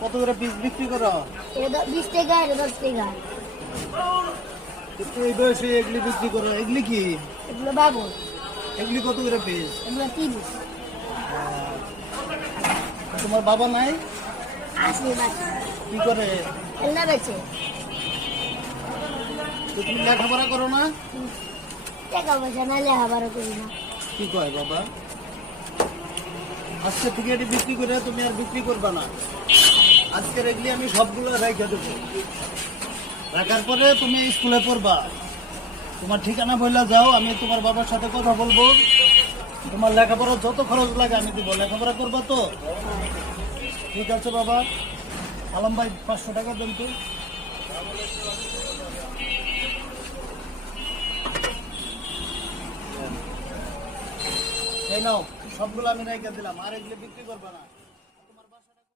কত করে পিস বিক্রি করো? 20 টাকা, 10 টাকা। এই বয়সে এগুলি বিক্রি করো, এগুলি কি? এগুলো বাবু, এগুলি কত করে পিস? এগুলো 30। তোমার বাবা নাই? আছে বাচ্চা, কি করে? এল্লা বেচে। তো তুমি লেখাপড়া করো না? টাকা পয়সা না লেখাপড়া করি না। কি কয় বাবা? আজকে থেকে এটি বিক্রি করে তুমি আর বিক্রি করবা না। আজকের এগুলি আমি সবগুলো রেখে দেবো। রাখার পরে তুমি স্কুলে পড়বা। তোমার ঠিকানা বললা যাও, আমি তোমার বাবার সাথে কথা বলবো। তোমার লেখাপড়া যত খরচ লাগে আমি দিব। লেখাপড়া করবা তো? ঠিক আছে বাবা। আলম ভাই 500 টাকা দেন তো। এই নাও, সবগুলো আমি রেখে দিলাম, আর এগুলো বিক্রি করবা না।